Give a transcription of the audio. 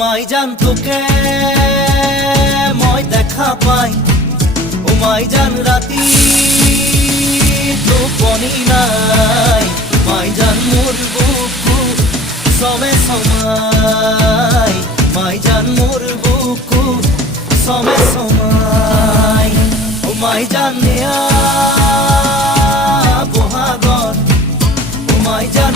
মাই জান তোকে মই দেখা পাই ও মাই জান রাতি টোপনি নাই মাই জান মোর বুকু সমে সমাই মাই জান মোর বুকু সমে সমাই ও মাই জান নেয়া বহাগর ও মাই জান